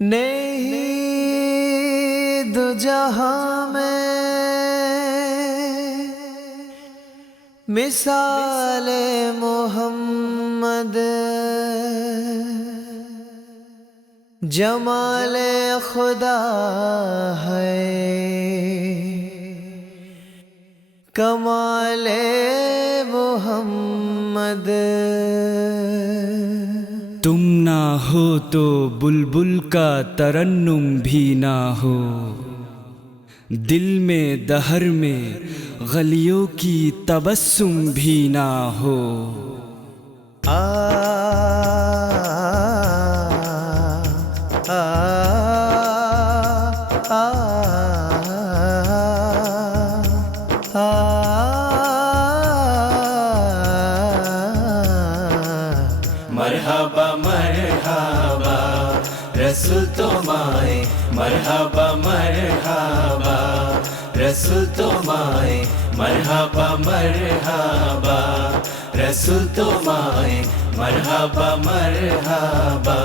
नहीं दो जहाँ में मिसाल मोहम्मद जमाल खुदा है कमाल मोहम्मद। तुम ना हो तो बुलबुल का तरन्नुम भी ना हो। दिल में दहर में गलियों की तबस्सुम भी ना हो। मरहबा मरहबा, रसूल तो माए, मरहबा मरहबा, रसूल तो माए, मरहबा मरहबा, रसूल तो माए, मरहबा मरहबा,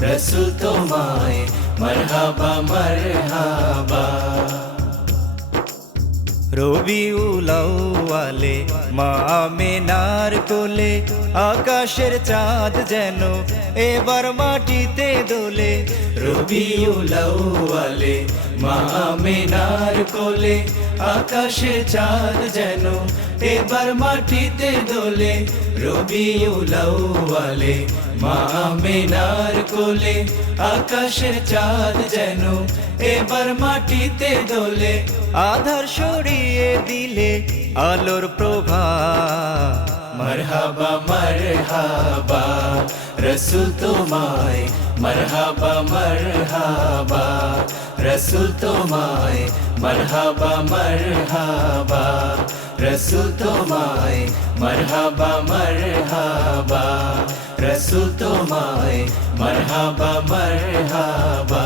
रसूल तो माए, मरहबा मरहबा। রবিউল আউয়ালে, মা মেনার কোলে, আকাশের চাঁদ যেন এবার মাটিতে দোলে। রবিউল আউয়ালে, মা মেনার কোলে, আকাশের চাঁদ যেন এবার মাটিতে দোলে। রবিউল আউয়ালে, মা আমেনার কোলে, আকাশের চাঁদ যেন এবার মাটিতে দোলে। আধার সরিয়ে দিলে আলোর প্রভা। মরহাবা মরহাবা, রসুল তোমায়, মরহাবা মরহাবা, রসুল তোমায়, মরহাবা মরহাবা। रसूल तो माए मरहबा मरहबा रसूल तो माए मरहबा मरहबा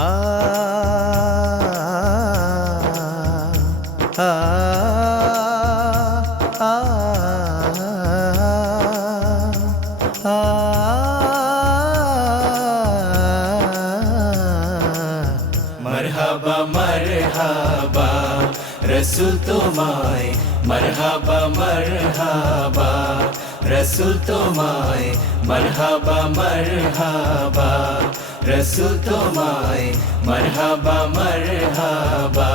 आ आ मरहबा मरहबा রসুল তোমায়, মরহাবা মরহাবা। রসুল তোমায়, মরহাবা মরহাবা। রসুল তোমায়, মরহাবা মরহাবা।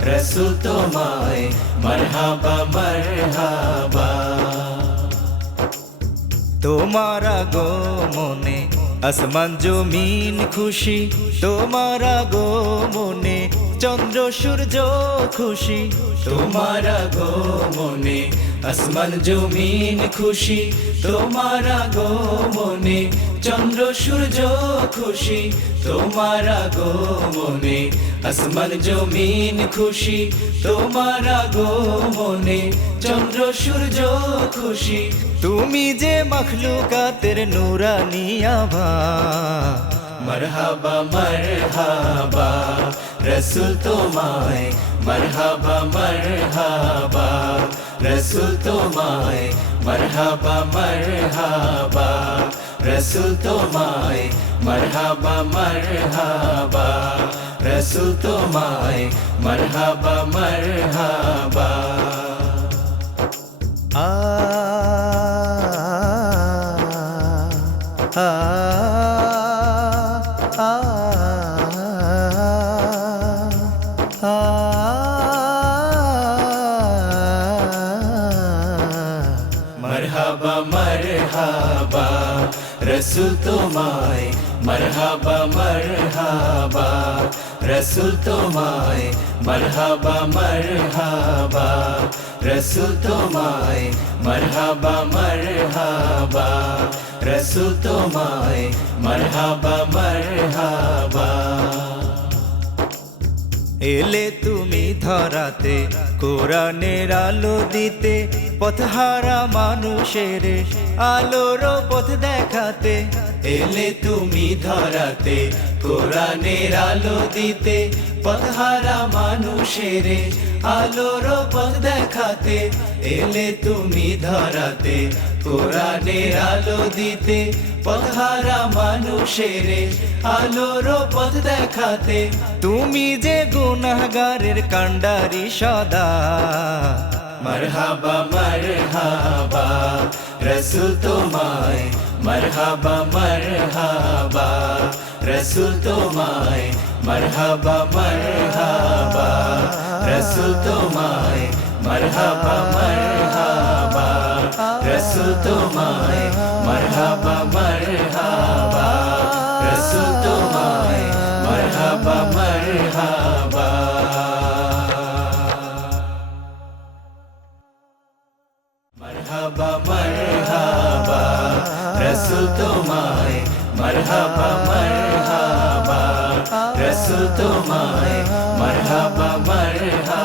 রসুল তোমায়, মরহাবা মরহাবা। তোমার গো মনে আসমান, জমিন, খুশি। তোমার গো মনে চন্দ্র, সূর্য খুশি, তোমারা গো মনে আসমান, জমিন খুশি, তোমারা গো মনে চন্দ্র, সূর্য খুশি, তোমারা গো মনে আসমান, জমিন খুশি, তোমারা গো মনে চন্দ্র, সূর্য খুশি। তুমি যে মখলুকাতের নুরানি আভা, মরহাবা মরহাবা। रसूल तो माए, मरहबा मरहबा। रसूल तो माए, मरहबा मरहबा। रसूल तो माए, मरहबा मरहबा। रसूल तो माए, मरहबा मरहबा। आ মরহাবা মরহাবা রসুল তোমায় মরহাবা মরহাবা রসুল তোমায় মরহাবা মরহাবা রসুল তোমায় মরহাবা মরহাবা রসুল তোমায় মরহাবা মরহাবা এলে তুমি ধরাতে, কোরআনের আলো দিতে পথহারা মানুষের আলোর পথ দেখাতে এলে তুমি ধরাতে, কোরআনের আলো দিতে। পথহারা মানুষের আলোর পথ দেখাতে এলে তুমি ধরাতে, কোরআনের আলো দিতে। পথহারা মানুষের আলোর পথ দেখাতে, তুমি যে গুনাহগারের কাণ্ডারি সদা। मरहबा मरहबा, रसूल तो माए, मरहबा मरहबा, रसूल तो माए, मरहबा मरहबा, रसूल तो माए, मरहबा मरहबा, रसूल तो माए मरहबा मरहबा रसूल तुम्हारे मरहबा मरहबा रसूल तुम्हारे मरहबा मरहबा।